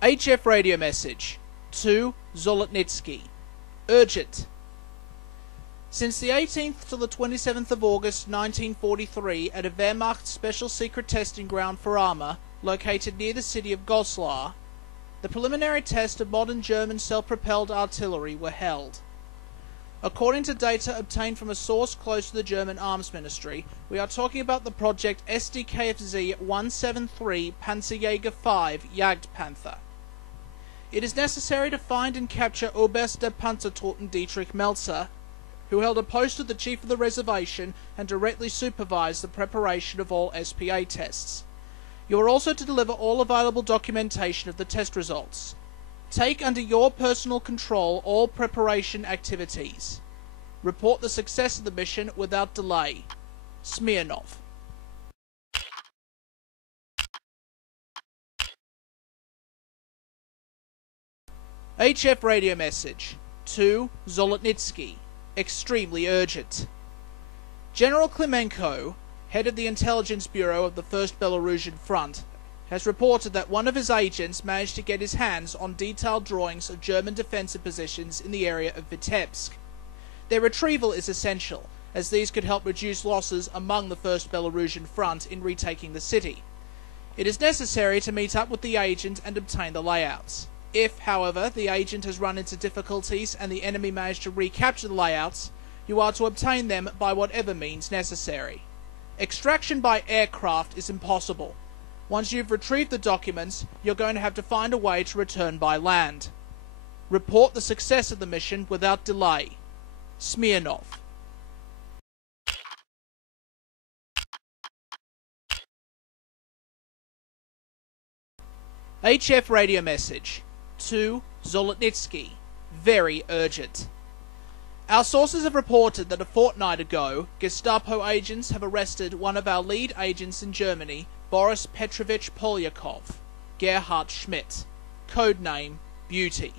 HF radio message to Zolotnitsky. Urgent. Since the 18th to the 27th of August 1943 at a Wehrmacht special secret testing ground for armour located near the city of Goslar, the preliminary test of modern German self-propelled artillery were held. According to data obtained from a source close to the German Arms Ministry, we are talking about the project SDKFZ 173 Panzerjäger 5 Jagdpanther. It is necessary to find and capture Oberst der Panzertruppen Dietrich Meltzer, who held a post of the chief of the reservation and directly supervised the preparation of all SPA tests. You are also to deliver all available documentation of the test results. Take under your personal control all preparation activities. Report the success of the mission without delay. Smirnov. HF radio message to Zolotnitsky. Extremely urgent. General Klimenko, head of the Intelligence Bureau of the First Belarusian Front, has reported that one of his agents managed to get his hands on detailed drawings of German defensive positions in the area of Vitebsk. Their retrieval is essential, as these could help reduce losses among the First Belarusian Front in retaking the city. It is necessary to meet up with the agent and obtain the layouts. If, however, the agent has run into difficulties and the enemy managed to recapture the layouts, you are to obtain them by whatever means necessary. Extraction by aircraft is impossible. Once you've retrieved the documents, you're going to have to find a way to return by land. Report the success of the mission without delay. Smirnov. HF radio message to Zolotnitsky. Very urgent. Our sources have reported that a fortnight ago, Gestapo agents have arrested one of our lead agents in Germany, Boris Petrovich Polyakov, Gerhard Schmidt, codename Beauty.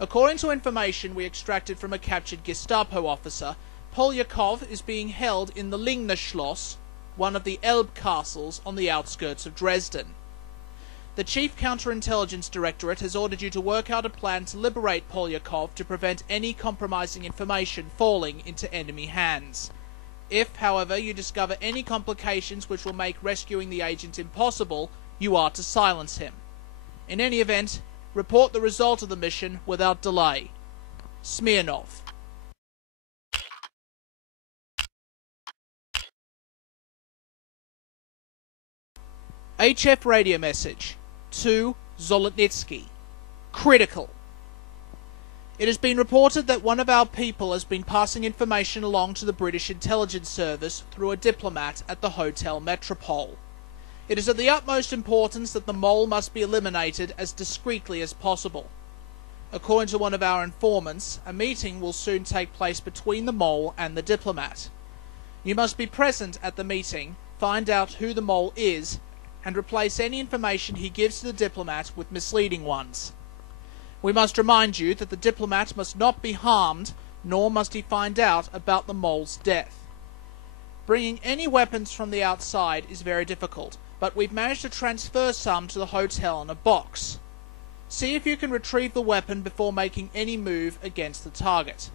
According to information we extracted from a captured Gestapo officer, Polyakov is being held in the Lingner Schloss, one of the Elbe castles on the outskirts of Dresden. The Chief Counterintelligence Directorate has ordered you to work out a plan to liberate Polyakov to prevent any compromising information falling into enemy hands. If, however, you discover any complications which will make rescuing the agent impossible, you are to silence him. In any event, report the result of the mission without delay. Smirnov. HF radio message to Zolotnitsky. Critical. It has been reported that one of our people has been passing information along to the British intelligence service through a diplomat at the Hotel Metropole. It is of the utmost importance that the mole must be eliminated as discreetly as possible. According to one of our informants, a meeting will soon take place between the mole and the diplomat. You must be present at the meeting, find out who the mole is, and replace any information he gives to the diplomat with misleading ones. We must remind you that the diplomat must not be harmed, nor must he find out about the mole's death. Bringing any weapons from the outside is very difficult, but we've managed to transfer some to the hotel in a box. See if you can retrieve the weapon before making any move against the target.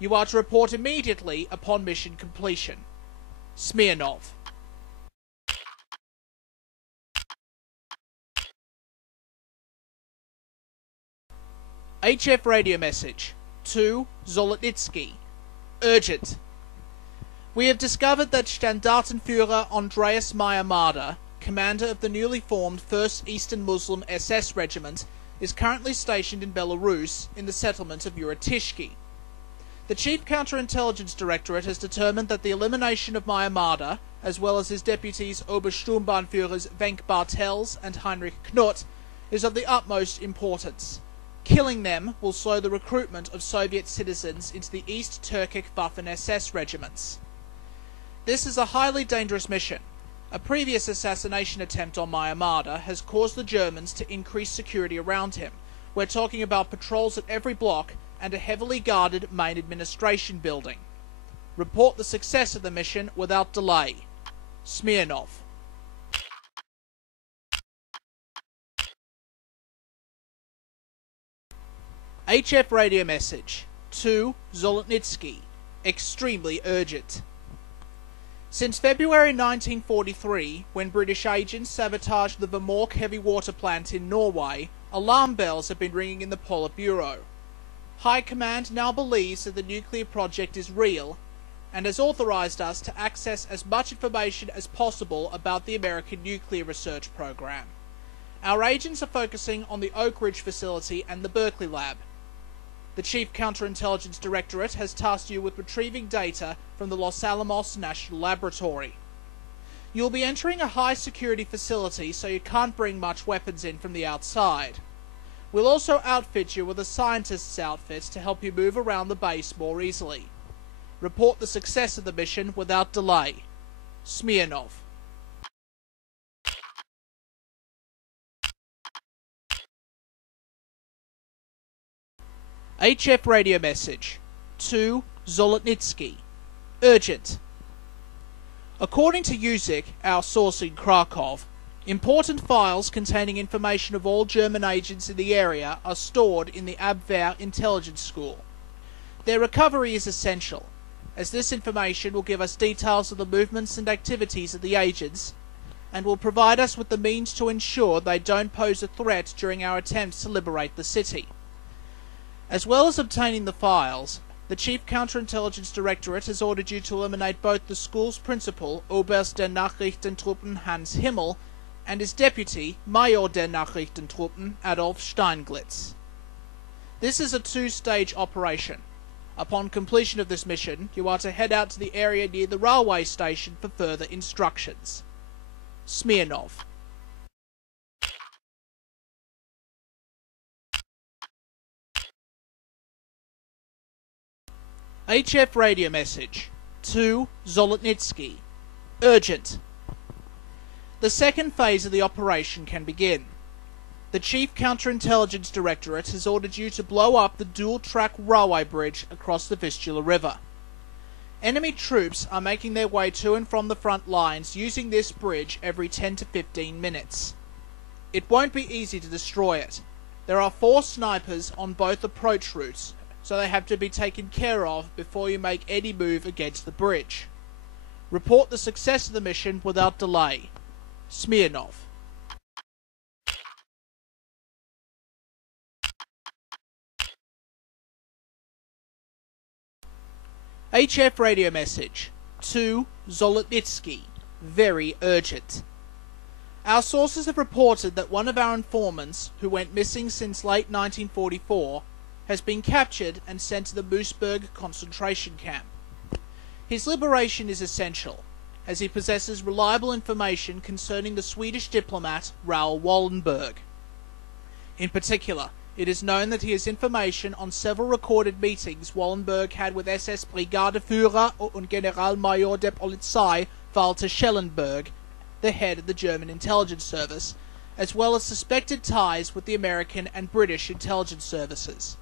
You are to report immediately upon mission completion. Smirnov. HF radio message to Zolotnitsky. Urgent. We have discovered that Standartenführer Andreas Meyer-Marder, commander of the newly formed 1st Eastern Muslim SS Regiment, is currently stationed in Belarus in the settlement of Uratishki. The Chief Counterintelligence Directorate has determined that the elimination of Meyer-Marder, as well as his deputies Obersturmbannführers Wenk Bartels and Heinrich Knut, is of the utmost importance. Killing them will slow the recruitment of Soviet citizens into the East Turkic Waffen-SS regiments. This is a highly dangerous mission. A previous assassination attempt on Meyer-Marder has caused the Germans to increase security around him. We're talking about patrols at every block and a heavily guarded main administration building. Report the success of the mission without delay. Smirnov. HF radio message to Zolotnitsky. Extremely urgent. Since February 1943, when British agents sabotaged the Vemork heavy water plant in Norway, alarm bells have been ringing in the Politburo. High Command now believes that the nuclear project is real and has authorized us to access as much information as possible about the American nuclear research program. Our agents are focusing on the Oak Ridge facility and the Berkeley lab. The Chief Counterintelligence Directorate has tasked you with retrieving data from the Los Alamos National Laboratory. You'll be entering a high security facility, so you can't bring much weapons in from the outside. We'll also outfit you with a scientist's outfit to help you move around the base more easily. Report the success of the mission without delay. Smirnov. HF radio message to Zolotnitsky. Urgent. According to Uzik, our source in Krakow, important files containing information of all German agents in the area are stored in the Abwehr Intelligence School. Their recovery is essential, as this information will give us details of the movements and activities of the agents and will provide us with the means to ensure they don't pose a threat during our attempts to liberate the city. As well as obtaining the files, the Chief Counterintelligence Directorate has ordered you to eliminate both the school's principal, Oberst der Nachrichtentruppen Hans Himmel, and his deputy, Major der Nachrichtentruppen Adolf Steinglitz. This is a two-stage operation. Upon completion of this mission, you are to head out to the area near the railway station for further instructions. Smirnov. HF radio message to Zolotnitsky. Urgent. The second phase of the operation can begin. The Chief Counterintelligence Directorate has ordered you to blow up the dual-track railway bridge across the Vistula River. Enemy troops are making their way to and from the front lines using this bridge every 10 to 15 minutes. It won't be easy to destroy it. There are 4 snipers on both approach routes, so they have to be taken care of before you make any move against the bridge. Report the success of the mission without delay. Smirnov. HF radio message to Zolotnitsky. Very urgent. Our sources have reported that one of our informants, who went missing since late 1944, has been captured and sent to the Moosburg concentration camp. His liberation is essential, as he possesses reliable information concerning the Swedish diplomat Raoul Wallenberg. In particular, it is known that he has information on several recorded meetings Wallenberg had with SS Brigadeführer und Generalmajor der Polizei Walter Schellenberg, the head of the German intelligence service, as well as suspected ties with the American and British intelligence services.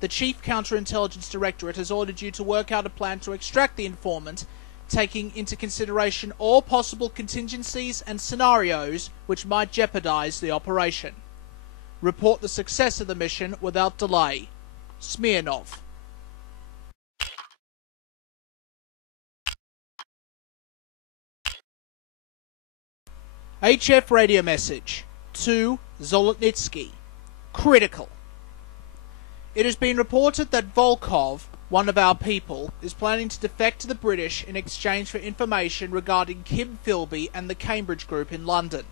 The Chief Counterintelligence Directorate has ordered you to work out a plan to extract the informant, taking into consideration all possible contingencies and scenarios which might jeopardize the operation. Report the success of the mission without delay. Smirnov. HF radio message to Zolotnitsky. Critical. It has been reported that Volkov, one of our people, is planning to defect to the British in exchange for information regarding Kim Philby and the Cambridge Group in London.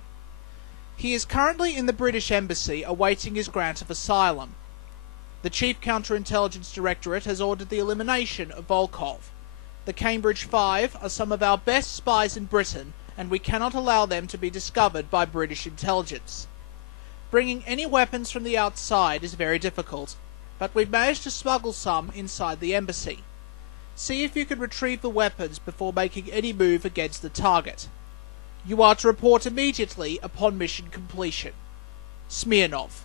He is currently in the British Embassy awaiting his grant of asylum. The Chief Counterintelligence Directorate has ordered the elimination of Volkov. The Cambridge Five are some of our best spies in Britain, and we cannot allow them to be discovered by British intelligence. Bringing any weapons from the outside is very difficult, but we've managed to smuggle some inside the embassy. See if you can retrieve the weapons before making any move against the target. You are to report immediately upon mission completion. Smirnov.